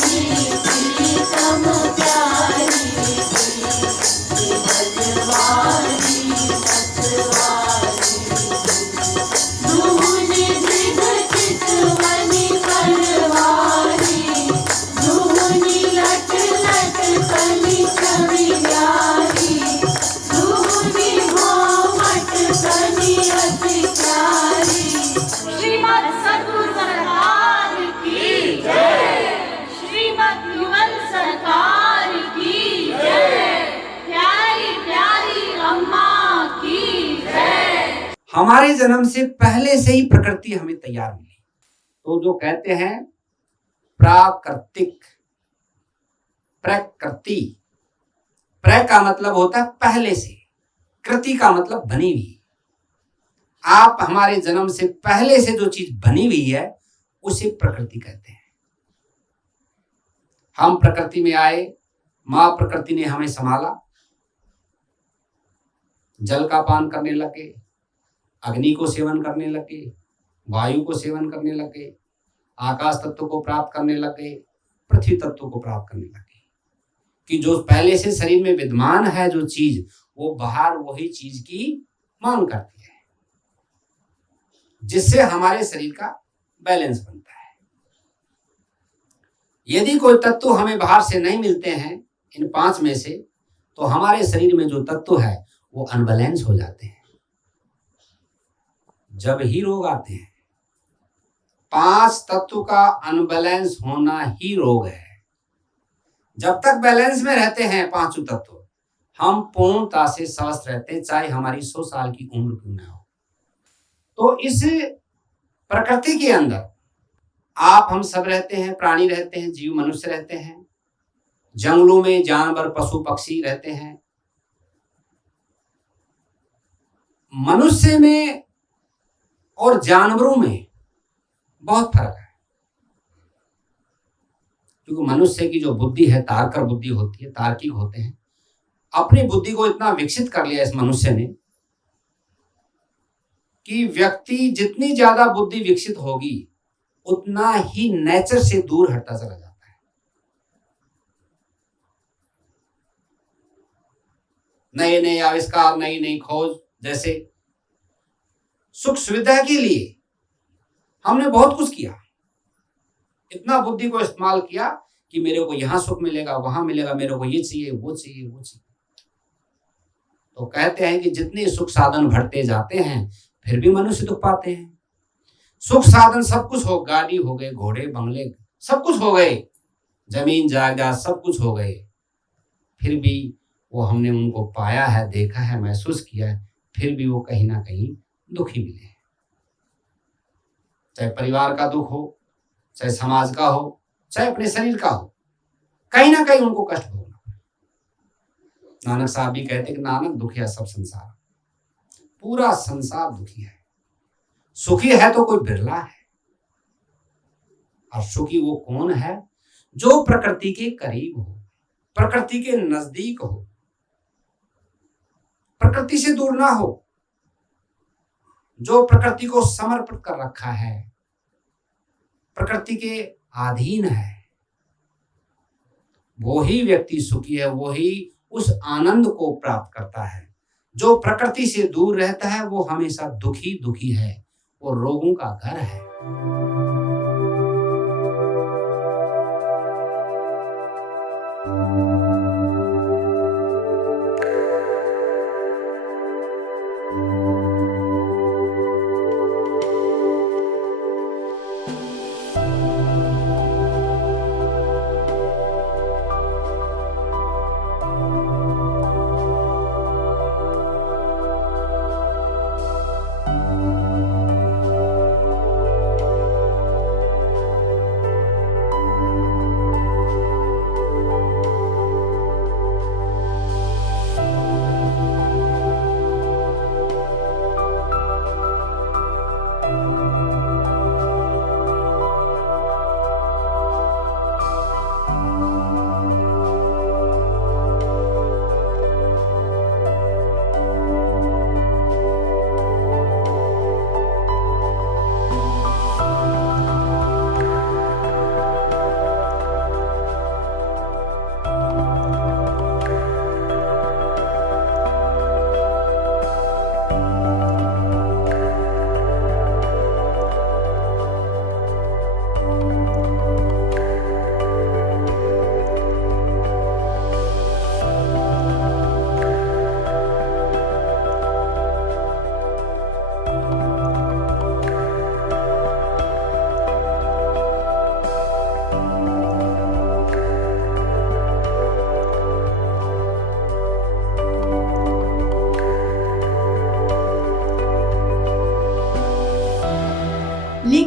प्रीतम प्यारी बलवारी सतवारी दूने दृढ़ चितवनी परवारी दूनी लट लट कली छवि प्यारी दूनी घोमट कली अति प्यारी। श्रीमद् सद्गुरु सरकार की जय। श्रीमद् युगल सरकार की जय। प्यारी प्यारी अम्मा की जय। हमारे जन्म से पहले से ही प्रकृति हमें तैयार मिली। तो जो कहते हैं प्राकृतिक, प्रकृति, प्र का मतलब होता है पहले से, कृति का मतलब बनी हुई। आप हमारे जन्म से पहले से जो चीज बनी हुई है उसे प्रकृति कहते हैं। हम प्रकृति में आए, मां प्रकृति ने हमें संभाला, जल का पान करने लगे, अग्नि को सेवन करने लगे, वायु को सेवन करने लगे, आकाश तत्व को प्राप्त करने लगे, पृथ्वी तत्व को प्राप्त करने लगे। कि जो पहले से शरीर में विद्यमान है जो चीज, वो बाहर वही चीज की मांग करती है, जिससे हमारे शरीर का बैलेंस बनता है। यदि कोई तत्व हमें बाहर से नहीं मिलते हैं इन 5 में से, तो हमारे शरीर में जो तत्व है वो अनबैलेंस हो जाते हैं। जब ही रोग आते हैं, 5 तत्व का अनबैलेंस होना ही रोग है। जब तक बैलेंस में रहते हैं 5 तत्व, हम पूर्णता से स्वस्थ रहते हैं, चाहे हमारी 100 साल की उम्र क्यों ना हो। तो इस प्रकृति के अंदर आप हम सब रहते हैं, प्राणी रहते हैं, जीव मनुष्य रहते हैं, जंगलों में जानवर पशु पक्षी रहते हैं। मनुष्य में और जानवरों में बहुत फर्क है, क्योंकि मनुष्य की जो बुद्धि है तार्किक बुद्धि होती है, तार्किक होते हैं। अपनी बुद्धि को इतना विकसित कर लिया इस मनुष्य ने कि व्यक्ति जितनी ज्यादा बुद्धि विकसित होगी उतना ही नेचर से दूर हटता चला जाता है। नए नए आविष्कार, नई नई खोज, जैसे सुख सुविधा के लिए हमने बहुत कुछ किया, इतना बुद्धि को इस्तेमाल किया कि मेरे को यहां सुख मिलेगा, वहां मिलेगा, मेरे को ये चाहिए, वो चाहिए, वो चाहिए। तो कहते हैं कि जितने सुख साधन बढ़ते जाते हैं फिर भी मनुष्य दुख पाते हैं। सुख साधन सब कुछ हो, गाड़ी हो गए, घोड़े बंगले सब कुछ हो गए, जमीन जायदाद सब कुछ हो गए, फिर भी वो हमने उनको पाया है, देखा है, महसूस किया है, फिर भी वो कहीं ना कहीं दुखी मिले। चाहे परिवार का दुख हो, चाहे समाज का हो, चाहे अपने शरीर का हो, कहीं ना कहीं उनको कष्ट भोगना। नानक साहब भी कहते कि नानक दुखिया सब संसार, पूरा संसार दुखी है। सुखी है तो कोई बिरला है, और सुखी वो कौन है जो प्रकृति के करीब हो, प्रकृति के नजदीक हो, प्रकृति से दूर ना हो, जो प्रकृति को समर्पित कर रखा है, प्रकृति के अधीन है, वो ही व्यक्ति सुखी है, वो ही उस आनंद को प्राप्त करता है। जो प्रकृति से दूर रहता है वो हमेशा दुखी दुखी है, वो रोगों का घर है।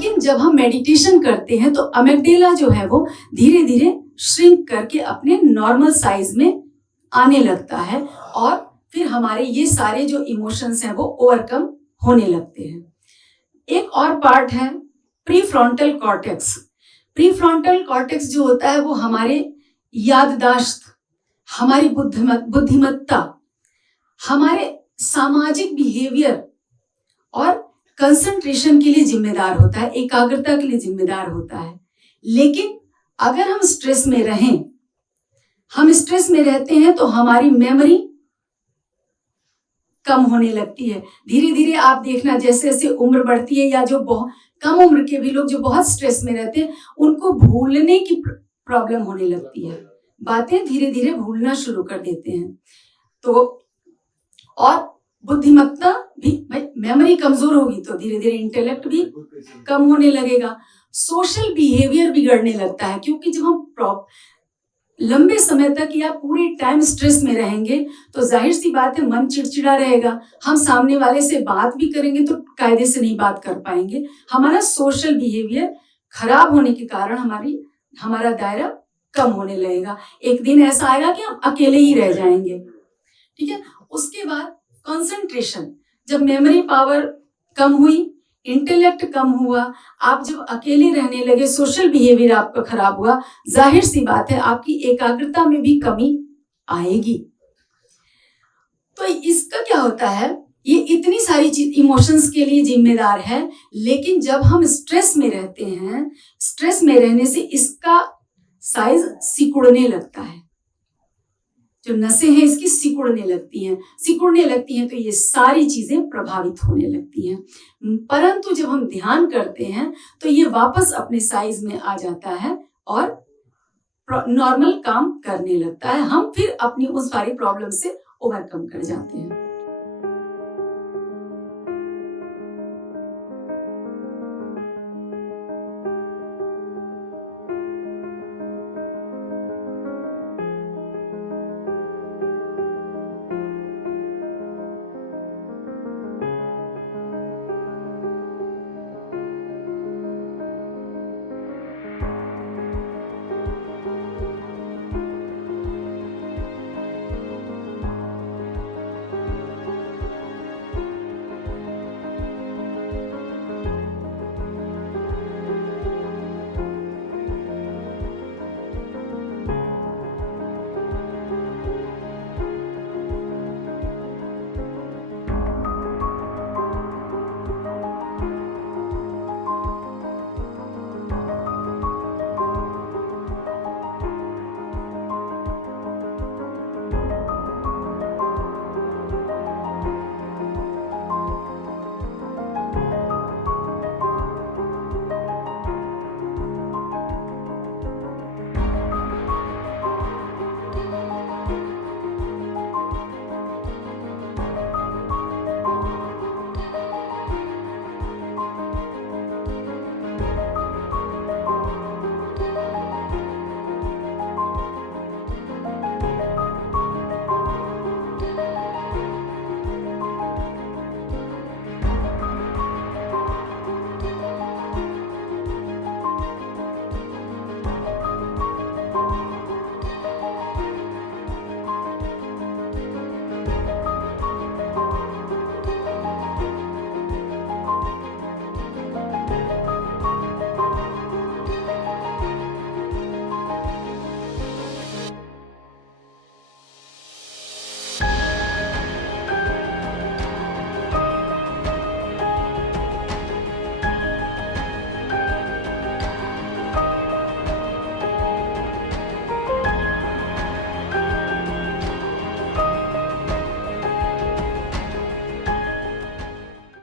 लेकिन जब हम मेडिटेशन करते हैं तो अमेगडाला जो है वो धीरे धीरे श्रिंक करके अपने नॉर्मल साइज में आने लगता है और फिर हमारे ये सारे जो इमोशंस हैं वो ओवरकम होने लगते हैं। एक और पार्ट है प्रीफ्रंटल कॉर्टेक्स। प्रीफ्रंटल कॉर्टेक्स जो होता है वो हमारे याददाश्त, हमारी बुद्धिमत्ता, हमारे सामाजिक बिहेवियर और कंसंट्रेशन के लिए जिम्मेदार होता है, एकाग्रता के लिए जिम्मेदार होता है। लेकिन अगर हम स्ट्रेस में रहें, हम स्ट्रेस में रहते हैं तो हमारी मेमोरी कम होने लगती है। धीरे धीरे आप देखना जैसे जैसे उम्र बढ़ती है या जो बहुत कम उम्र के भी लोग जो बहुत स्ट्रेस में रहते हैं उनको भूलने की प्रॉब्लम होने लगती है, बातें धीरे धीरे भूलना शुरू कर देते हैं। तो और बुद्धिमत्ता भी, मेमोरी कमजोर होगी तो धीरे धीरे इंटेलेक्ट भी कम होने लगेगा। सोशल बिहेवियर बिगड़ने लगता है क्योंकि जब हम लंबे समय तक या पूरे टाइम स्ट्रेस में रहेंगे तो जाहिर सी बात है मन चिड़चिड़ा रहेगा। हम सामने वाले से बात भी करेंगे तो कायदे से नहीं बात कर पाएंगे। हमारा सोशल बिहेवियर खराब होने के कारण हमारा दायरा कम होने लगेगा। एक दिन ऐसा आएगा कि हम अकेले ही रह जाएंगे। ठीक है। उसके बाद कंसंट्रेशन, जब मेमोरी पावर कम हुई, इंटेलेक्ट कम हुआ, आप जब अकेले रहने लगे, सोशल बिहेवियर आपका खराब हुआ, जाहिर सी बात है आपकी एकाग्रता में भी कमी आएगी। तो इसका क्या होता है, ये इतनी सारी चीज इमोशंस के लिए जिम्मेदार है। लेकिन जब हम स्ट्रेस में रहते हैं, स्ट्रेस में रहने से इसका साइज सिकुड़ने लगता है, जो नसें हैं इसकी सिकुड़ने लगती हैं तो ये सारी चीजें प्रभावित होने लगती हैं। परंतु जब हम ध्यान करते हैं तो ये वापस अपने साइज में आ जाता है और नॉर्मल काम करने लगता है। हम फिर अपनी उस सारी प्रॉब्लम से ओवरकम कर जाते हैं।